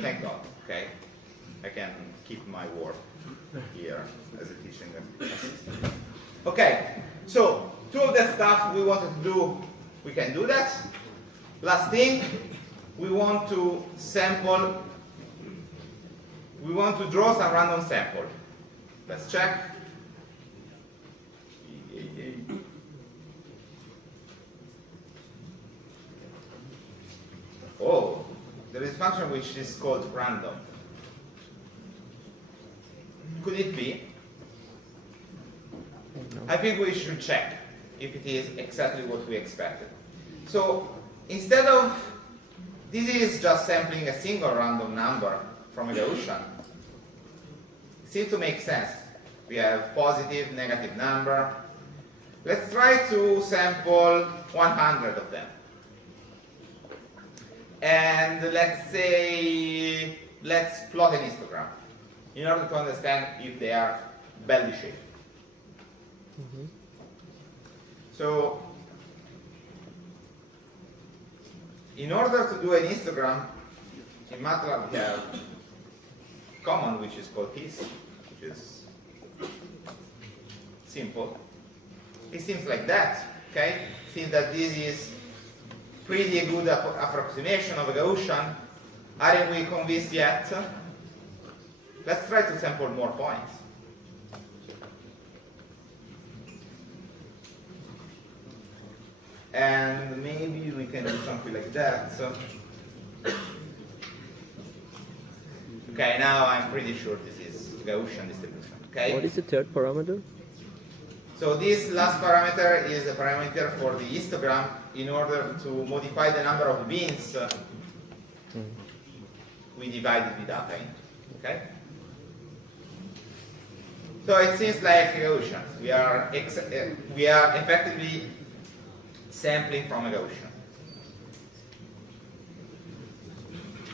Thank God, okay? I can keep my word here as a teaching assistant. Okay, so two of the stuff we wanted to do, we can do that. Last thing, we want to sample, we want to draw some random sample. Let's check. Oh, there is a function which is called random. Could it be? I think we should check if it is exactly what we expected. So instead of, this is just sampling a single random number from a Gaussian. It seems to make sense. We have positive, negative number. Let's try to sample 100 of them. And let's say, let's plot an histogram in order to understand if they are belly shaped. So, in order to do an histogram, in MATLAB we have command which is called hist, which is simple. It seems like that, okay? It seems that this is pretty good approximation of a Gaussian. Aren't we convinced yet? Let's try to sample more points. And maybe we can do something like that. So, okay, now I'm pretty sure this is Gaussian distribution. Okay. What is the third parameter? So this last parameter is a parameter for the histogram in order to modify the number of bins we divided the data in. Okay. So it seems like Gaussian. We are effectively sampling from a Gaussian.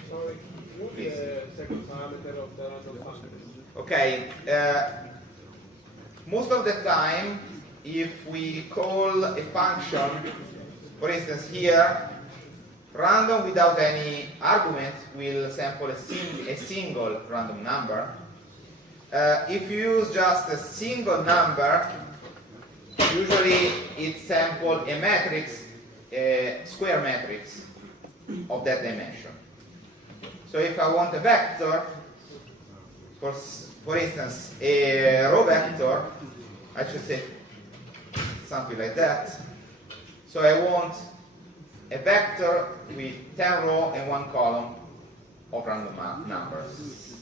Sorry, what is the second parameter of the random function? Okay, most of the time, if we call a function, for instance here, random without any argument will sample a single random number. If you use just a single number, usually it samples a matrix, a square matrix of that dimension. So if I want a vector, for instance, a row vector, I should say something like that. So I want a vector with 10 rows and 1 column of random numbers.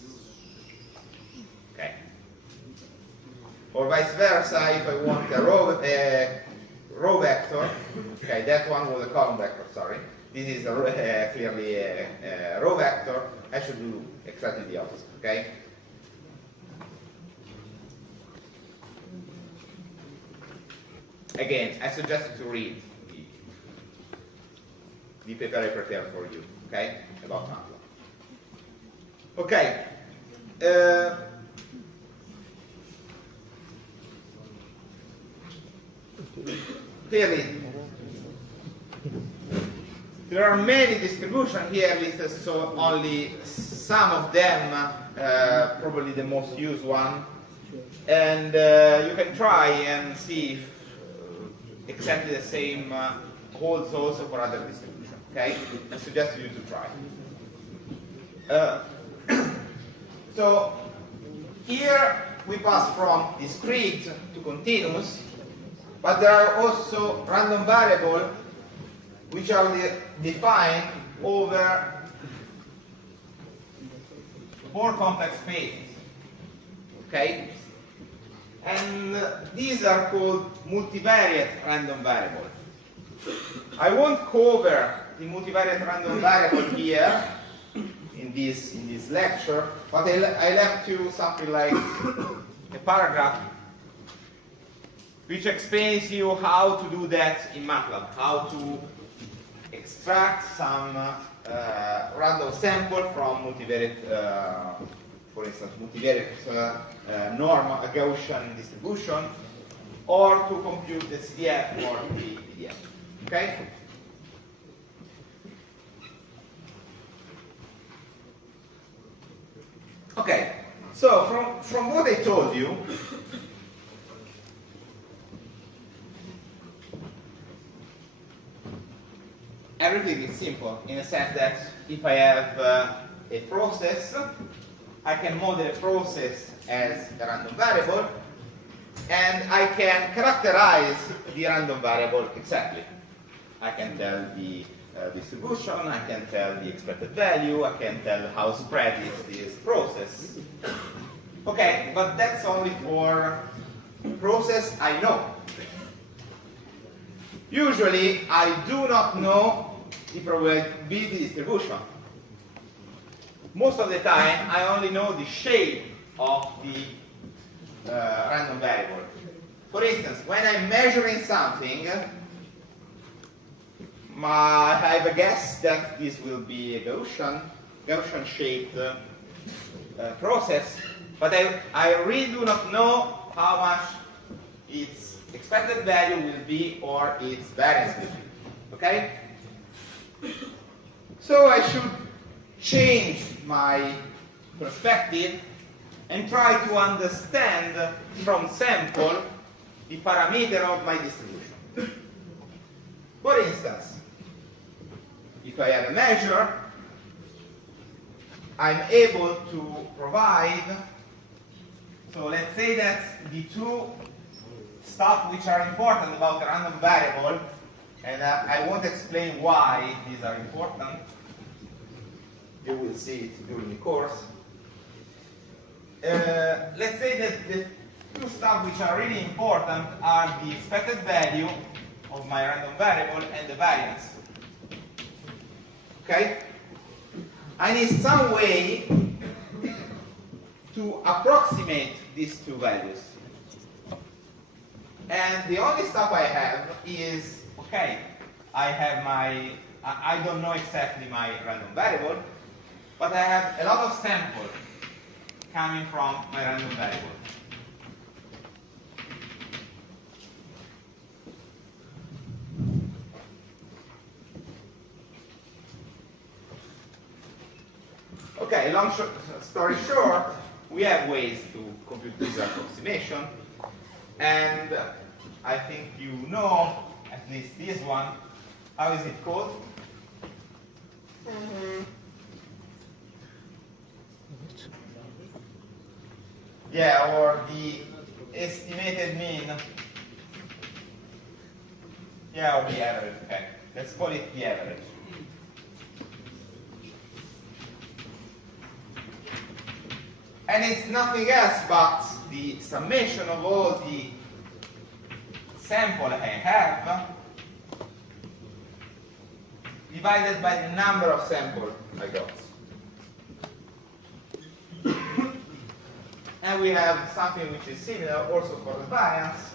Okay. Or vice versa, if I want a row vector, okay, that one was a column vector, sorry. This is clearly a row vector. I should do exactly the opposite, okay? Again, I suggest you to read the paper I prepared for you, okay, about MATLAB. Okay. Clearly, there are many distributions here listed, so only some of them, probably the most used one, and you can try and see if exactly the same holds also for other distributions. Okay, I suggest you to try. So here we pass from discrete to continuous, but there are also random variables which are defined over more complex spaces. Okay? And these are called multivariate random variables. I won't cover the multivariate random variable here in this lecture, but I left you something like a paragraph which explains you how to do that in MATLAB, how to extract some random sample from multivariate, for instance, multivariate normal, a Gaussian distribution, or to compute the CDF or the PDF. Okay? So from what I told you, everything is simple in the sense that if I have a process, I can model a process as a random variable, and I can characterize the random variable exactly. I can tell the distribution, I can tell the expected value, I can tell how spread is this process. Okay, but that's only for process I know. Usually, I do not know the probability distribution. Most of the time, I only know the shape of the random variable. For instance, when I'm measuring something, I have a guess that this will be a Gaussian-shaped process, but I really do not know how much its expected value will be or its variance will be. Okay? So I should change my perspective and try to understand from sample the parameter of my distribution. For instance, if I have a measure, I'm able to provide, so let's say that the two stuff which are important about the random variable, and I won't explain why these are important, you will see it during the course. Let's say that the two stuff which are really important are the expected value of my random variable and the variance. Okay? I need some way to approximate these two values. And the only stuff I have is, okay, I don't know exactly my random variable, but I have a lot of samples coming from my random variable. Okay, long story short, we have ways to compute this approximation, and I think you know at least this one. How is it called? Yeah, or the estimated mean. Yeah, or the average. Okay, let's call it the average. And it's nothing else but the summation of all the sample I have divided by the number of samples I got. And we have something which is similar also for the variance.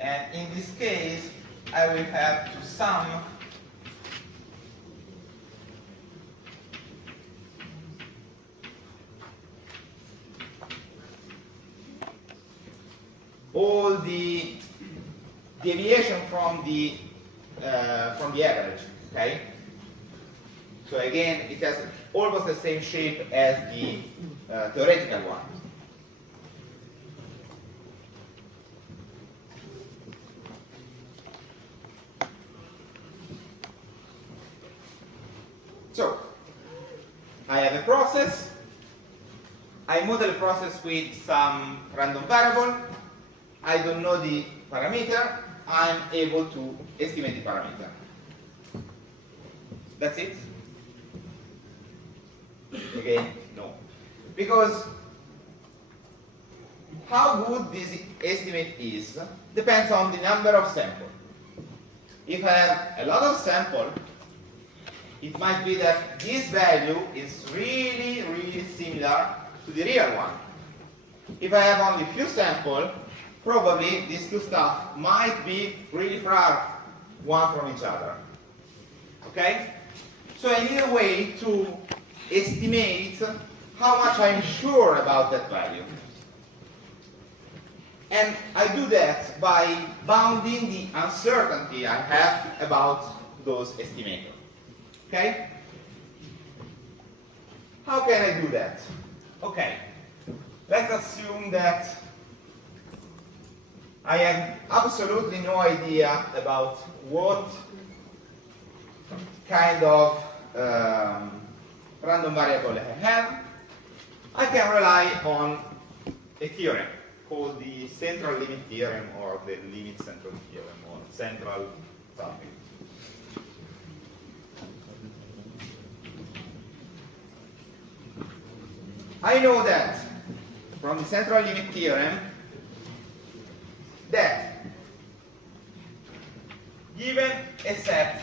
And in this case, I will have to sum all the deviation from the average. Okay. So again, it has almost the same shape as the theoretical one. So I have a process. I model a process with some random variable. I don't know the parameter. I'm able to estimate the parameter. That's it? Again, no. Because how good this estimate is depends on the number of samples. If I have a lot of samples, it might be that this value is really, really similar to the real one. If I have only few samples, probably these two stuff might be really far one from each other. Okay? So I need a way to estimate how much I'm sure about that value. And I do that by bounding the uncertainty I have about those estimators. Okay? How can I do that? Okay, let's assume that I have absolutely no idea about what kind of random variable I have. I can rely on a theorem called the central limit theorem, or the limit central theorem, or central something. I know that from the central limit theorem that given a set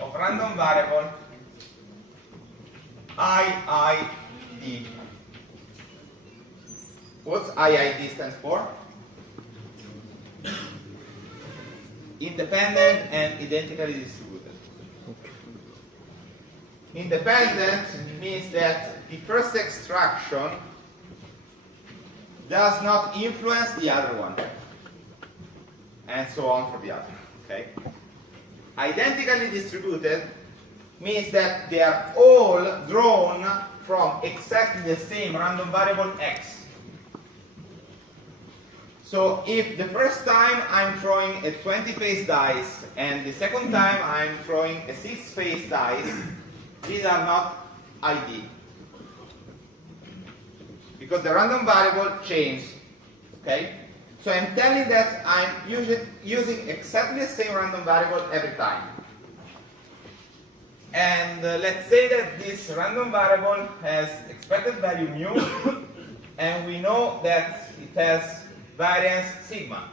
of random variable IID. What's IID stands for? Independent and identically distributed. Independent means that the first extraction does not influence the other one, and so on for the other. Okay? Identically distributed means that they are all drawn from exactly the same random variable x. So if the first time I'm throwing a 20-face dice and the second time I'm throwing a 6-face dice, these are not ID. Because the random variable changed. Okay? So I'm telling that I'm using exactly the same random variable every time. And let's say that this random variable has expected value mu, and we know that it has variance sigma.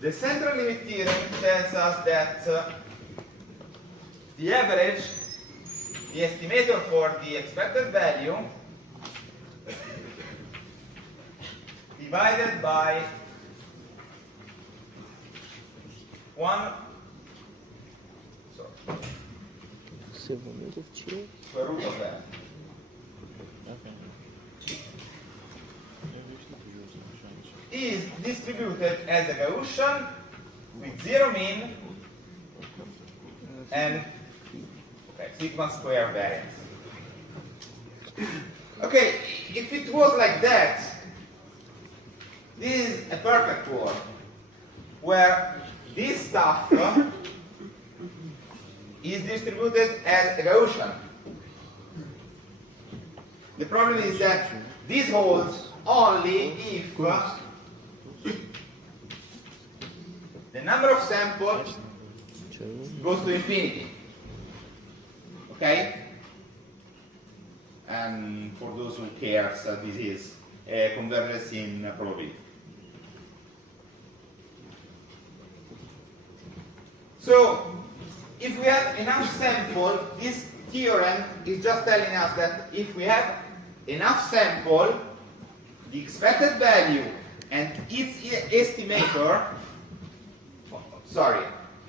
The central limit theorem tells us that the average, the estimator for the expected value, divided by 1 square root of that. Is distributed as a Gaussian with 0 mean and sigma square variance. Okay, if it was like that, this is a perfect world where this stuff is distributed as a Gaussian. The problem is that this holds only if the number of samples goes to infinity. Okay? And for those who cares, this is a convergence in probability. So, if we have enough sample, this theorem is just telling us that if we have enough sample, the expected value and its estimator,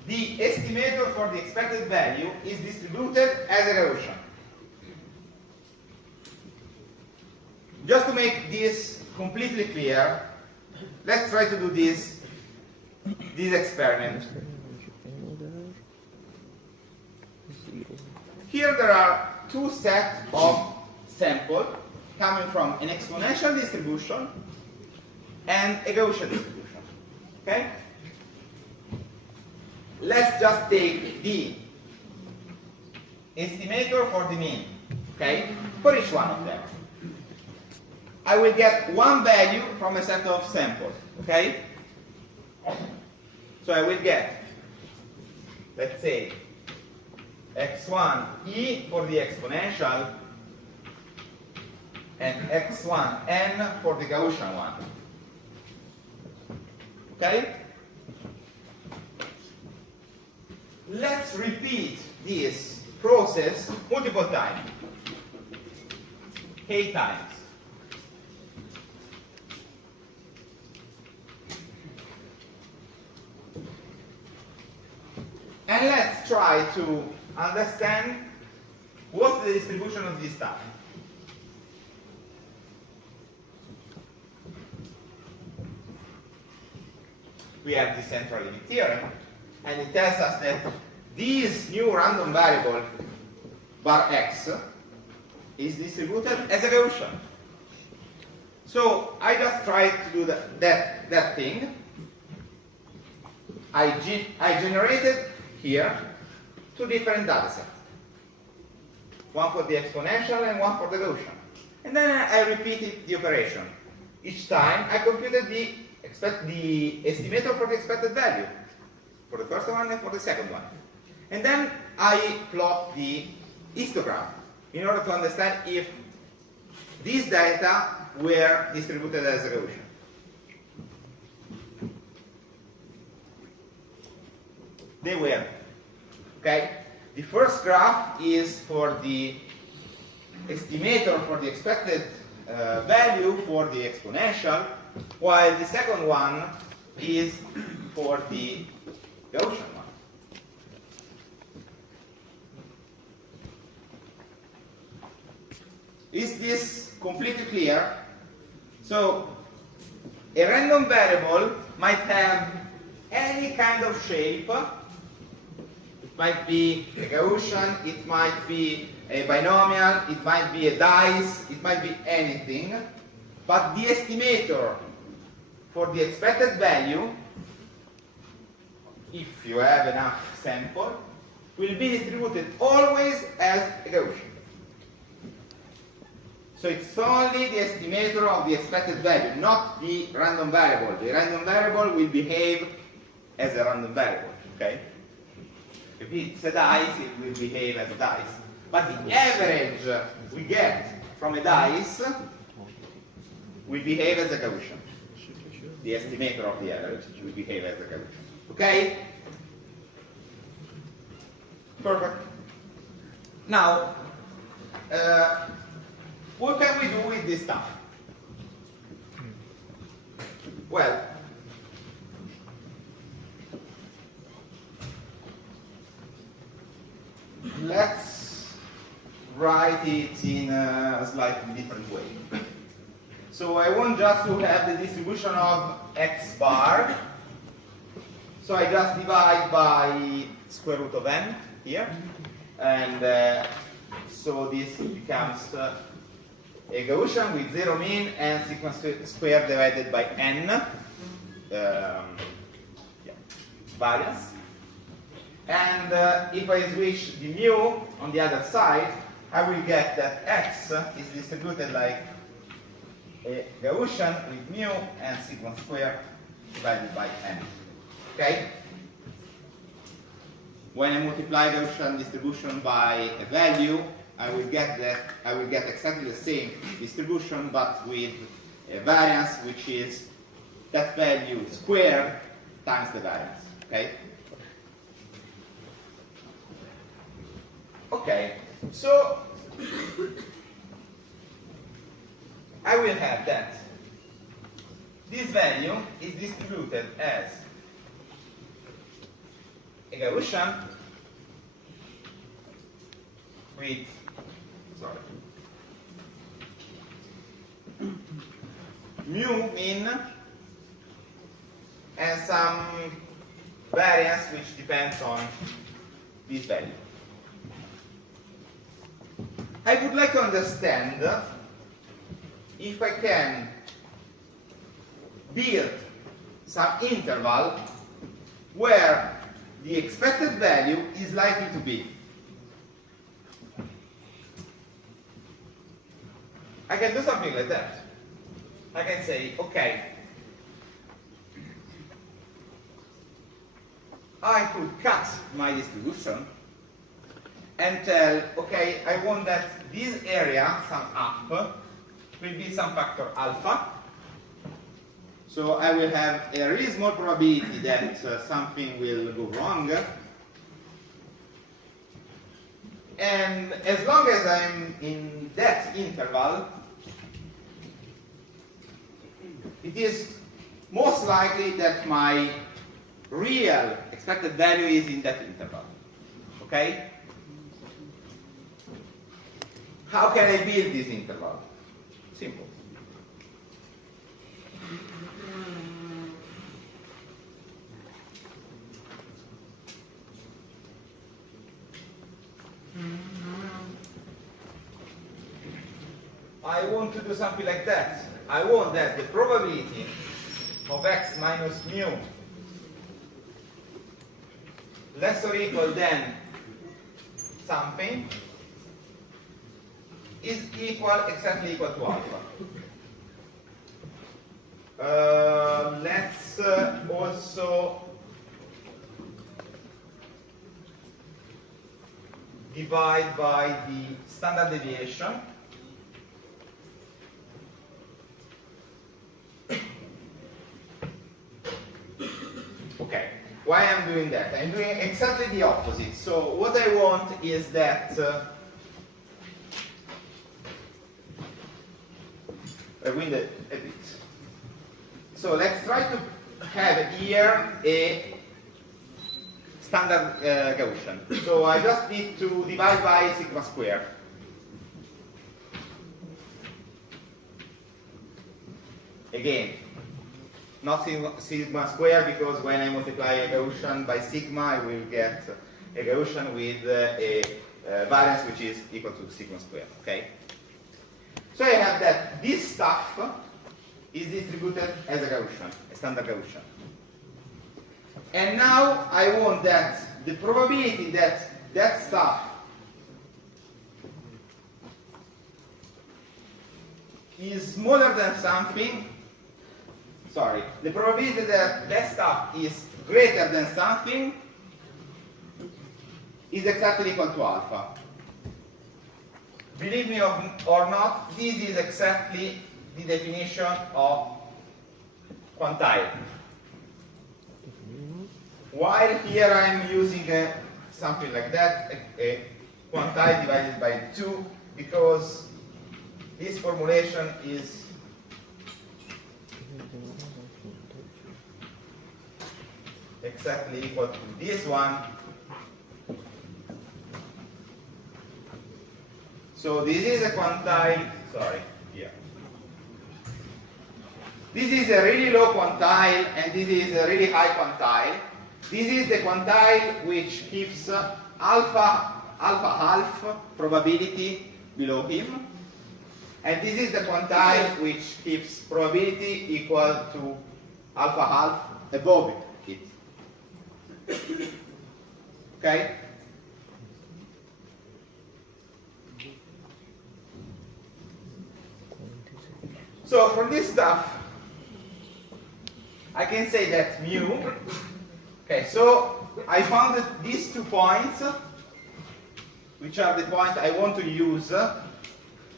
the estimator for the expected value is distributed as a Gaussian. Just to make this completely clear, let's try to do this experiment. Here there are two sets of samples coming from an exponential distribution and a Gaussian distribution. Okay? Let's just take the estimator for the mean, okay, for each one of them. I will get one value from a set of samples, okay? So I will get, let's say, x1e for the exponential and x1n for the Gaussian one. Okay? Let's repeat this process multiple times. K times. And let's try to understand What's the distribution of this stuff? We have the central limit theorem, and it tells us that this new random variable bar x is distributed as a Gaussian. So I just tried to do that thing. I generated here two different datasets. One for the exponential and one for the Gaussian. And then I repeated the operation. Each time I computed the estimator for the expected value for the first one and for the second one. And then I plot the histogram in order to understand if these data were distributed as a Gaussian. They were. Okay? The first graph is for the estimator for the expected value for the exponential, while the second one is for the Gaussian one. Is this completely clear? So, a random variable might have any kind of shape. It might be a Gaussian, it might be a binomial, it might be a dice, it might be anything. But the estimator for the expected value, if you have enough sample, will be distributed always as a Gaussian. So it's only the estimator of the expected value, not the random variable. The random variable will behave as a random variable, okay? If it's a dice, it will behave as a dice. But the average we get from a dice will behave as a Gaussian. The estimator of the average will behave as a Gaussian. Okay? Perfect. Now, what can we do with this stuff? Well, let's write it in a slightly different way. So I want just to have the distribution of x bar. So I just divide by square root of n here. And so this becomes a Gaussian with 0 mean and sequence square divided by n variance. And if I switch the mu on the other side, I will get that x is distributed like a Gaussian with mu and sequence square divided by n. Okay? When I multiply Gaussian distribution by a value, I will get exactly the same distribution, but with a variance which is that value squared times the variance. Okay? Okay, so I will have that this value is distributed as a Gaussian with mu mean and some variance which depends on this value. I would like to understand if I can build some interval where the expected value is likely to be. I can do something like that. I can say, okay, I could cut my distribution and tell, okay, I want that this area, sum up, will be some factor alpha. So I will have a really small probability that something will go wrong. And as long as I'm in that interval, it is most likely that my real expected value is in that interval. Okay? How can I build this interval? Simple. I want to do something like that. I want that the probability of x minus mu less or equal than something is exactly equal to alpha. Let's also divide by the standard deviation. Okay, why I'm doing that? I'm doing exactly the opposite. So what I want is that I win a bit. So let's try to have here a standard Gaussian. So I just need to divide by sigma squared. Again, not sigma squared, because when I multiply a Gaussian by sigma, I will get a Gaussian with a variance which is equal to sigma squared. Okay. So I have that this stuff is distributed as a Gaussian, a standard Gaussian. And now I want that the probability that that stuff is smaller than something, the probability that that stuff is greater than something is exactly equal to alpha. Believe me or not, this is exactly the definition of quantile. While here I'm using something like that, a quantile divided by 2, because this formulation is exactly equal to this one. So this is a quantile, here. This is a really low quantile, and this is a really high quantile. This is the quantile which gives alpha half probability below him. And this is the quantile which gives probability equal to alpha half above it. Okay? So for this stuff, I can say that mu, okay, so I found that these 2 points, which are the points I want to use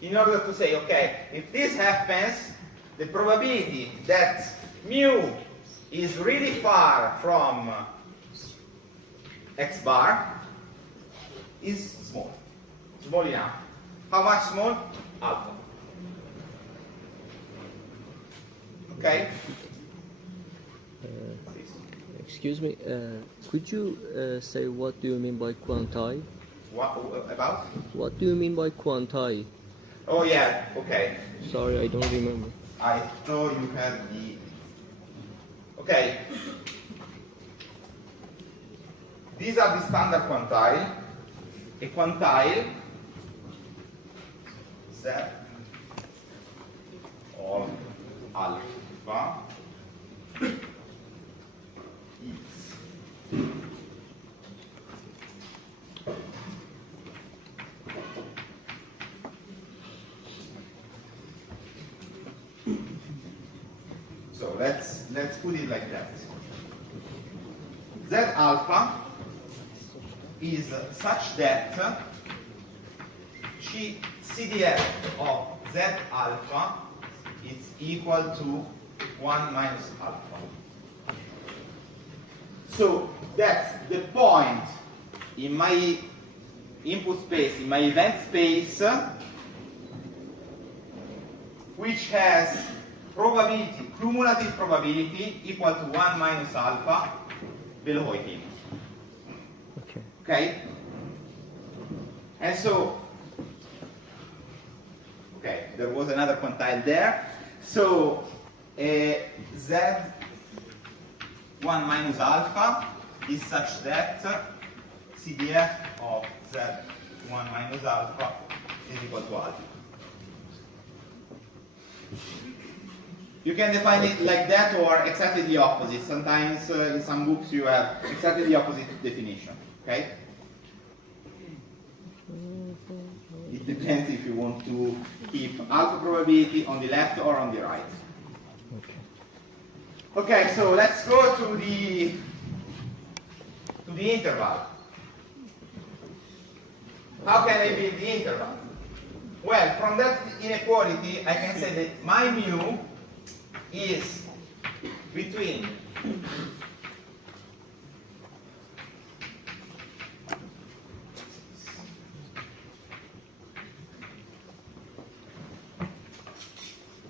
in order to say, okay, if this happens, the probability that mu is really far from x bar is small enough. How much small? Alpha. Okay? Excuse me, could you say what do you mean by quantile? What about? What do you mean by quantile? Oh yeah, okay. Sorry, I don't remember. I thought you had the... Okay. These are the standard quantile. A quantile Z of alpha is so let's put it like that. Z alpha is such that CDF of Z alpha is equal to 1 minus alpha. So that's the point in my input space, in my event space, which has probability, cumulative probability equal to 1 minus alpha below it. Okay? And so Okay, there was another quantile there. So Z1 minus alpha is such that CDF of Z1 minus alpha is equal to alpha. You can define it like that or exactly the opposite. Sometimes in some books you have exactly the opposite definition. Okay? It depends if you want to keep alpha probability on the left or on the right. Okay, so let's go to the interval. How can I build the interval? Well, from that inequality, I can say that my mu is between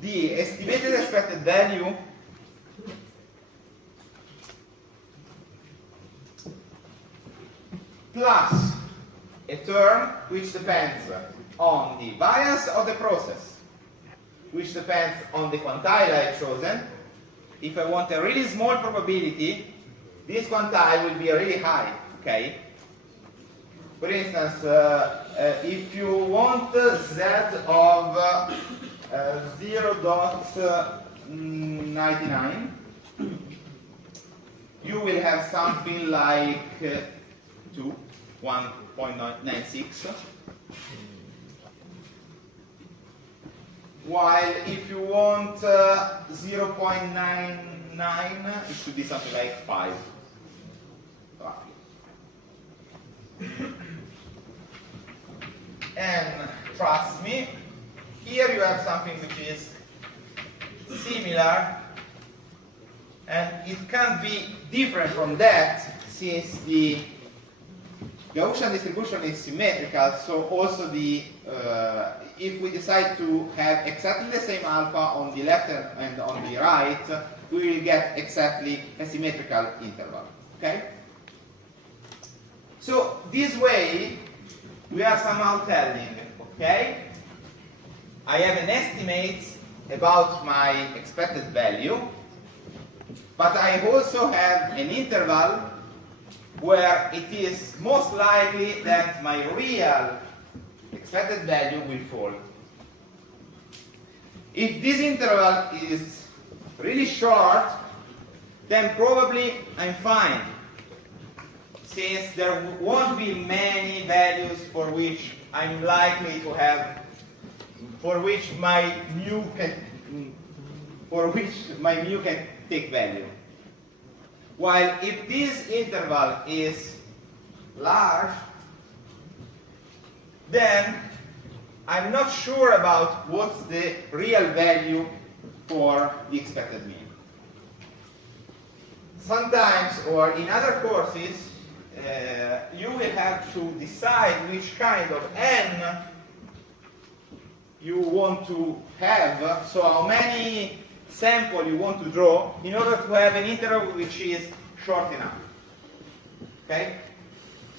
the estimated expected value plus a term which depends on the variance of the process, which depends on the quantile I've chosen. If I want a really small probability, this quantile will be really high, okay? For instance, if you want Z of 0.99, you will have something like 1.96. While if you want 0.99, it should be something like 5. Roughly. And trust me, here you have something which is similar, and it can't be different from that since the Gaussian distribution is symmetrical, so also the if we decide to have exactly the same alpha on the left and on the right, we will get exactly a symmetrical interval. Okay? So this way, we are somehow telling, okay, I have an estimate about my expected value, but I also have an interval where it is most likely that my real expected value will fall. If this interval is really short, then probably I'm fine, since there won't be many values for which I'm likely to have, for which my mu can take value. While if this interval is large, then I'm not sure about what's the real value for the expected mean. Sometimes, or in other courses, you will have to decide which kind of n you want to have, so how many sample you want to draw in order to have an interval which is short enough. Okay?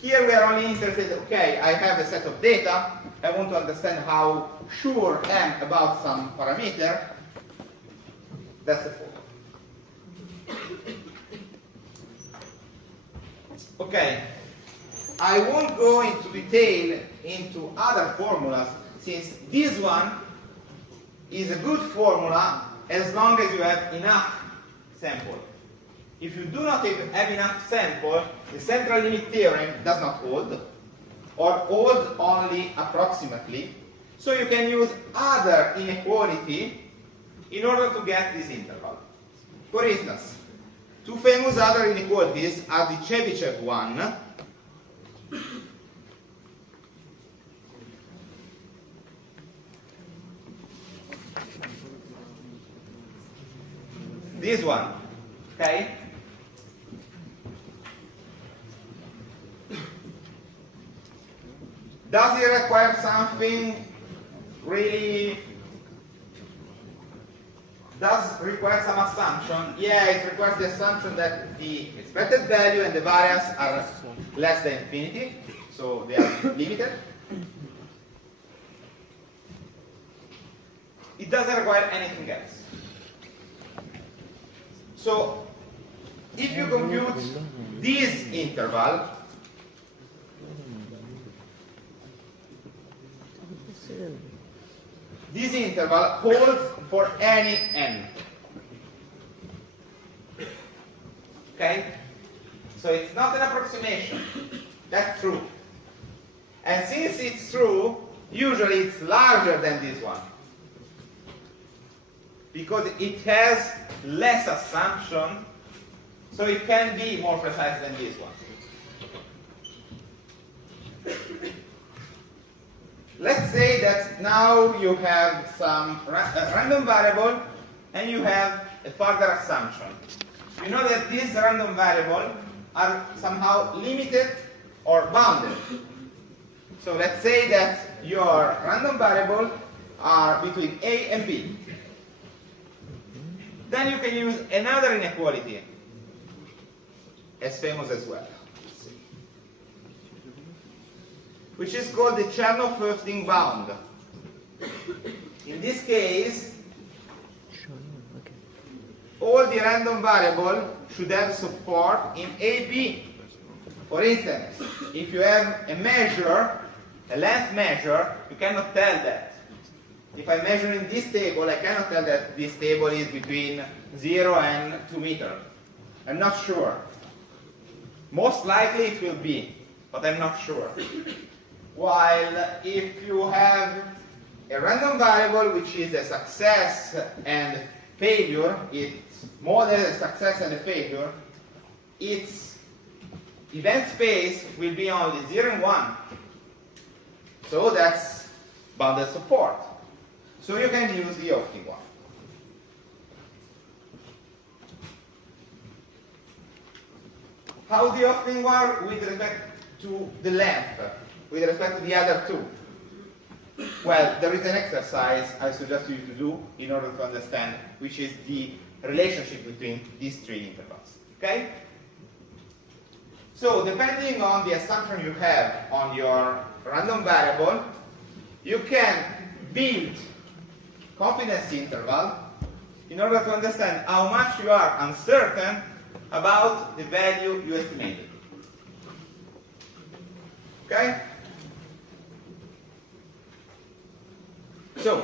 Here we are only interested, okay, I have a set of data, I want to understand how sure I am about some parameter. That's the formula. Okay, I won't go into detail into other formulas, since this one is a good formula as long as you have enough sample. If you do not have enough sample, the central limit theorem does not hold, or hold only approximately. So you can use other inequality in order to get this interval. For instance, two famous other inequalities are the Chebyshev one, this one, okay? Does it require something really? Does require some assumption? Yeah, it requires the assumption that the expected value and the variance are less than infinity, so they are limited. it doesn't require anything else. So if you compute this interval, this interval holds for any n. Okay? So it's not an approximation. That's true. And since it's true, usually it's larger than this one, because it has less assumption, so it can be more precise than this one. Let's say that now you have some random variable and you have a further assumption. You know that these random variables are somehow limited or bounded. So let's say that your random variables are between A and B. Then you can use another inequality, as famous as well, which is called the Chernoff-Höfting bound. In this case, all the random variables should have support in AB. For instance, if you have a measure, a length measure, you cannot tell that. If I measure in this table, I cannot tell that this table is between 0 and 2 meters. I'm not sure. Most likely it will be, but I'm not sure. While if you have a random variable which is a success and failure, its model a success and a failure, its event space will be only 0 and 1. So that's bounded support. So you can use the Höfting one. How the Höfting one with respect to the length, with respect to the other two? Well, there is an exercise I suggest you to do in order to understand which is the relationship between these three intervals. Okay? So, depending on the assumption you have on your random variable, you can build confidence interval in order to understand how much you are uncertain about the value you estimated. Okay? So,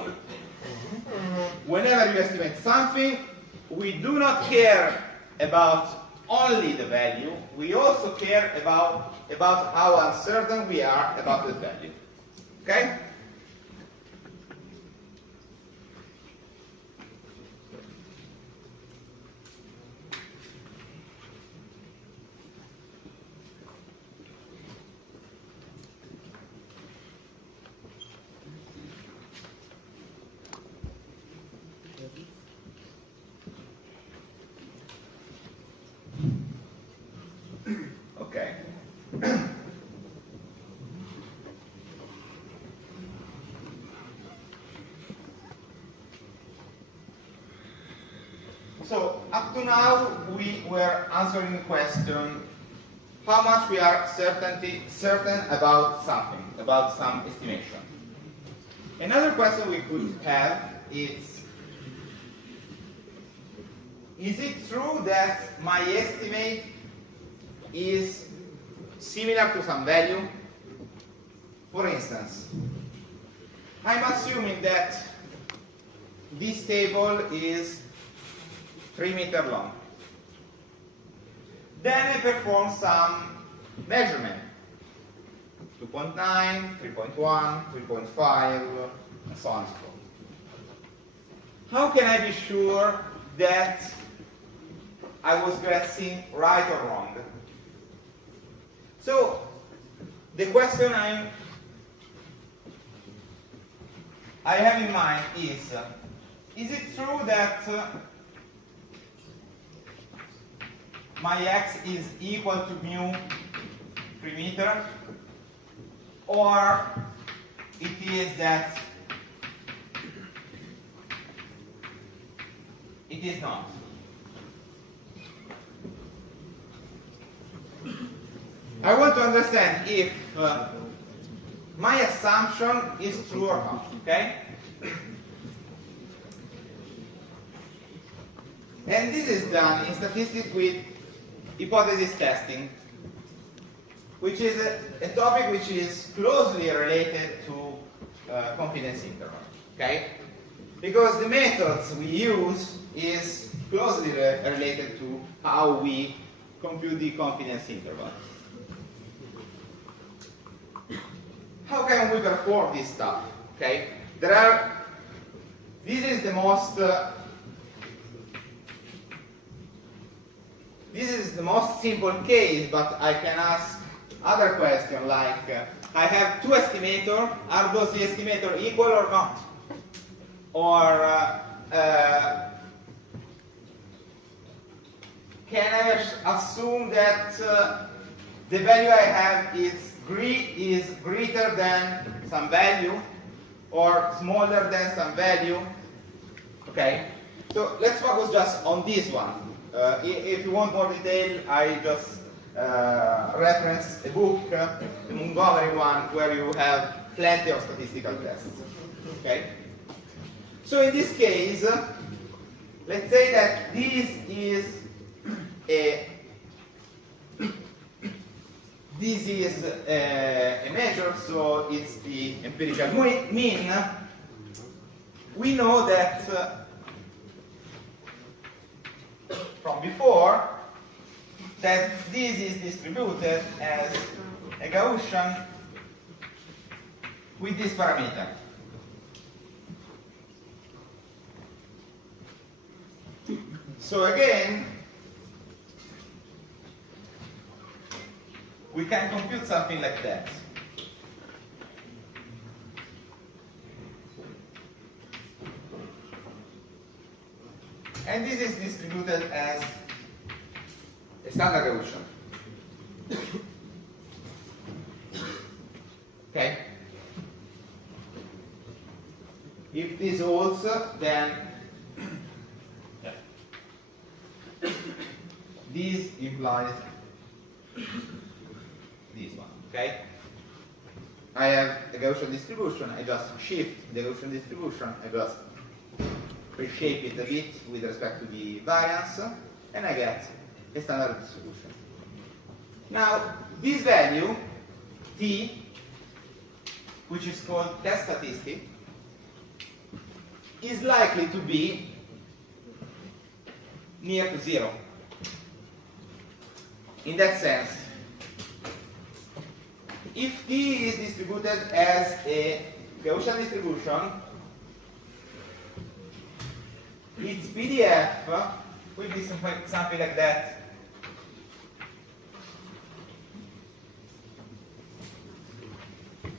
whenever you estimate something, we do not care about only the value, we also care about how uncertain we are about the value. Okay? Okay. So, up to now, we were answering the question how much we are certain about something, about some estimation. Another question we could have is it true that my estimate is similar to some value? For instance, I'm assuming that this table is 3 meters long. Then I perform some measurement. 2.9, 3.1, 3.5, and so on and so forth. How can I be sure that I was guessing right or wrong? So, the question I have in mind is it true that my x is equal to mu 3 meters, or it is that it is not? I want to understand if my assumption is true or not, okay? And this is done in statistics with hypothesis testing, which is a topic which is closely related to confidence interval. Okay? Because the methods we use is closely related to how we compute the confidence interval. How can we perform this stuff? Okay? This is the most simple case, but I can ask other questions like, I have two estimators, are those the estimators equal or not? Or can I assume that the value I have is greater than some value or smaller than some value? Okay, so let's focus just on this one. If you want more detail, I just reference a book, the Montgomery one, where you have plenty of statistical tests. Okay? So in this case, let's say that this is a measure, so it's the empirical mean. We know that from before that this is distributed as a Gaussian with this parameter. So again, we can compute something like that. And this is distributed as a standard Gaussian. Okay? If this holds, then this implies this one. Okay? I have a Gaussian distribution, I just shift the Gaussian distribution, I just reshape it a bit with respect to the variance, and I get a standard distribution. Now, this value, t, which is called test statistic, is likely to be near to 0. In that sense, if t is distributed as a Gaussian distribution, its PDF will be something like that.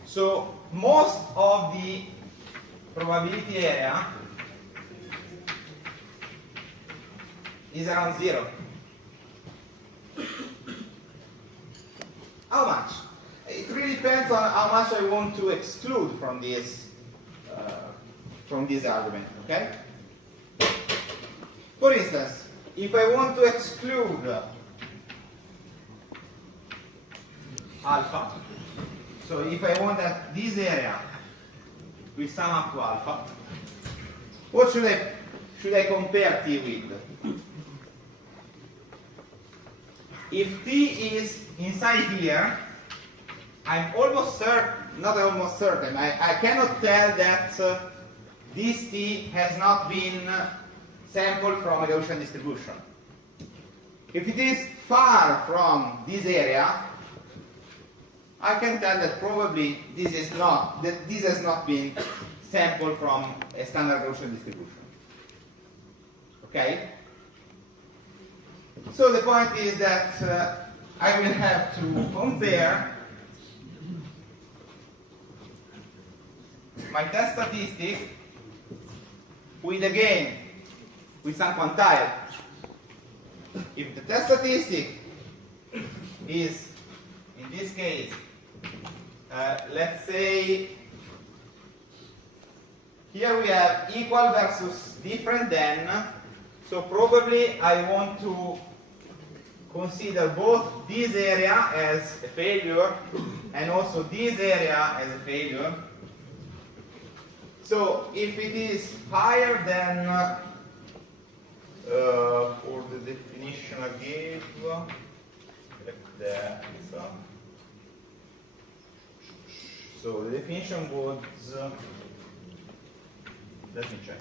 So most of the probability area is around 0. How much? It really depends on how much I want to exclude from this argument. Okay? For instance, if I want to exclude alpha, so if I want that this area will sum up to alpha, what should I compare t with? If t is inside here, I'm almost certain, not almost certain, I cannot tell that this t has not been sampled from a Gaussian distribution. If it is far from this area, I can tell that probably this has not been sampled from a standard Gaussian distribution. Okay? So the point is that I will have to compare my test statistic with, again, with some quantile. If the test statistic is, in this case, let's say, here we have equal versus different than, so probably I want to consider both this area as a failure and also this area as a failure. So if it is higher than for the definition I gave, like that. So the definition was, let me check.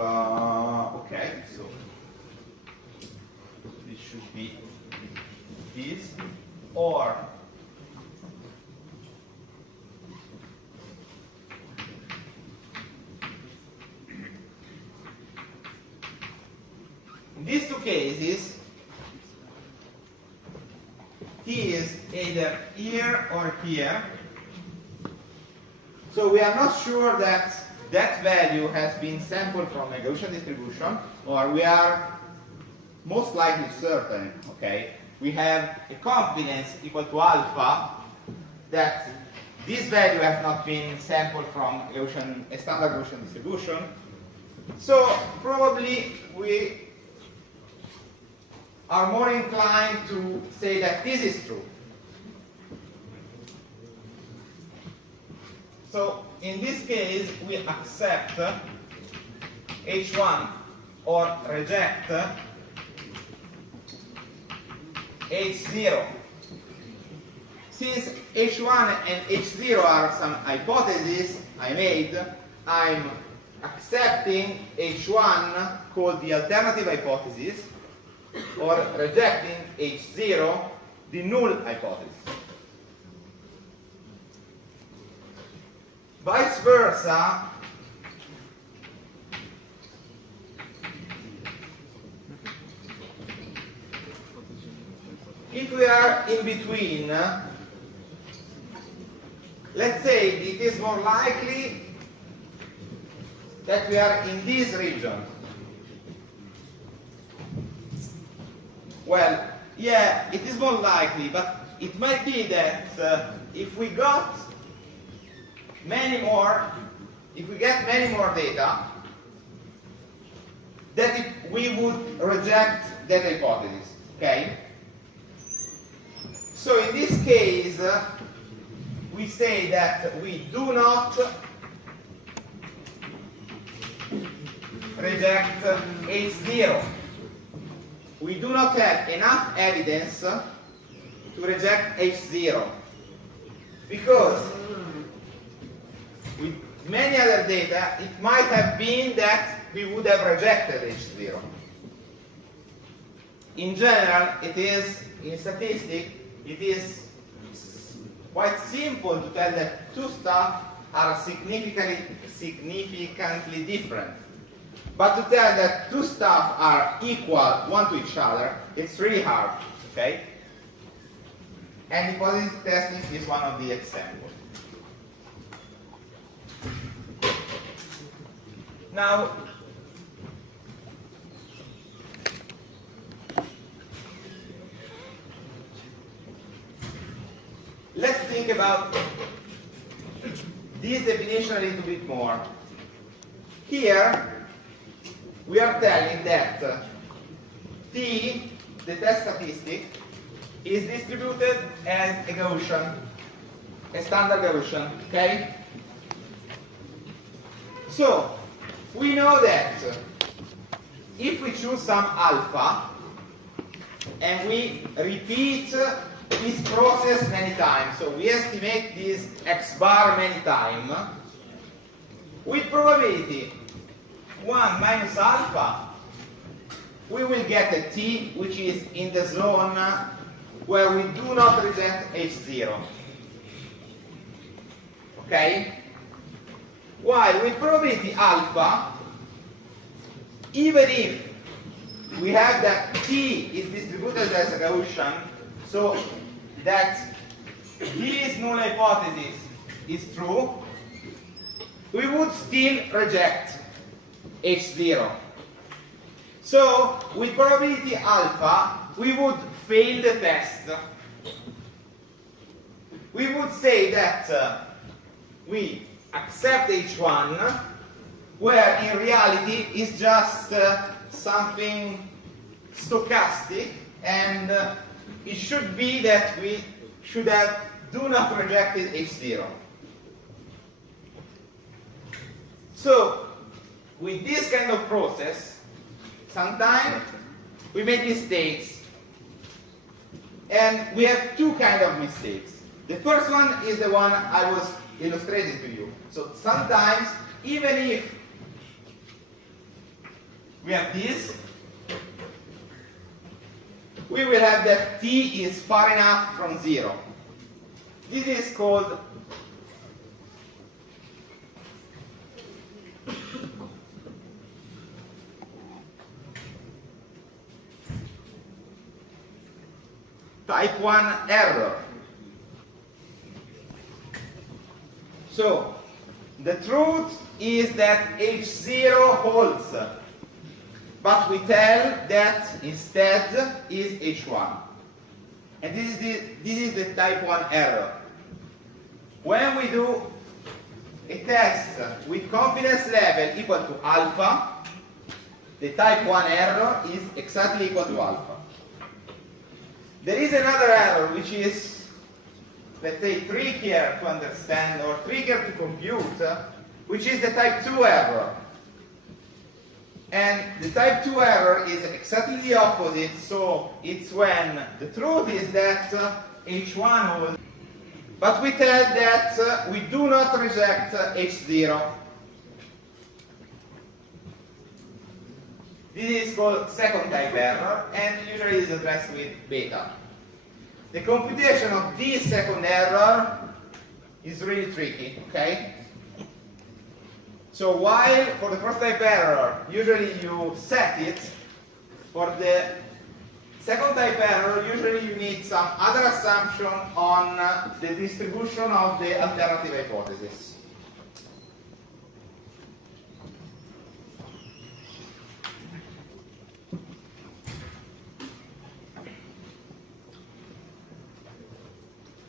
Okay, so this should be this, or in these two cases, T is either here or here. So we are not sure that that value has been sampled from a Gaussian distribution, or we are most likely certain, okay, we have a confidence equal to alpha that this value has not been sampled from a standard Gaussian distribution. So probably we are more inclined to say that this is true. So in this case, we accept H1 or reject H0. Since H1 and H0 are some hypotheses I made, I'm accepting H1 called the alternative hypothesis, or rejecting H0, the null hypothesis. Vice versa, if we are in between, let's say it is more likely that we are in this region. Well, yeah, it is more likely, but it might be that if we get many more data, that we would reject that hypothesis, okay? So in this case, we say that we do not reject H0. We do not have enough evidence to reject H0, because with many other data, it might have been that we would have rejected H0. In general, in statistics, it is quite simple to tell that two stuff are significantly different. But to tell that two stuff are equal one to each other, it's really hard, okay? And hypothesis testing is one of the examples. Now, let's think about this definition a little bit more. Here, we are telling that T, the test statistic, is distributed as a Gaussian, a standard Gaussian, okay? So, we know that if we choose some alpha, and we repeat this process many times, so we estimate this x bar many times, with probability 1 minus alpha, we will get a T which is in the zone where we do not reject H0. Okay? While with probability alpha, even if we have that T is distributed as a Gaussian, so that this null hypothesis is true, we would still reject H0. So, with probability alpha, we would fail the test. We would say that we accept H1, where in reality is just something stochastic, and it should be that we should have do not rejected H0. So, with this kind of process, sometimes we make mistakes. And we have two kinds of mistakes. The first one is the one I was illustrating to you. So sometimes, even if we have this, we will have that t is far enough from 0. This is called type 1 error. So, the truth is that H0 holds, but we tell that instead is H1. And this is the type 1 error. When we do a test with confidence level equal to alpha, the type 1 error is exactly equal to alpha. There is another error which is, let's say, trickier to understand or trickier to compute, which is the type 2 error. And the type 2 error is exactly the opposite, so it's when the truth is that H1 holds, but we tell that we do not reject H0. This is called second type error, and usually is addressed with beta. The computation of this second error is really tricky, okay? So while for the first type error, usually you set it, for the second type error, usually you need some other assumption on the distribution of the alternative hypothesis.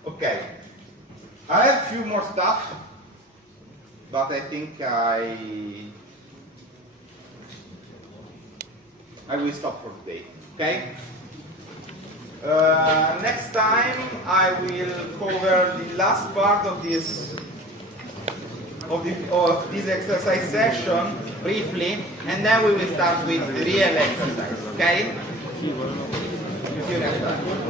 Okay, I have a few more stuff, but I think I will stop for today. Okay. Next time I will cover the last part of this exercise session briefly, and then we will start with the real exercise. Okay. See you next time.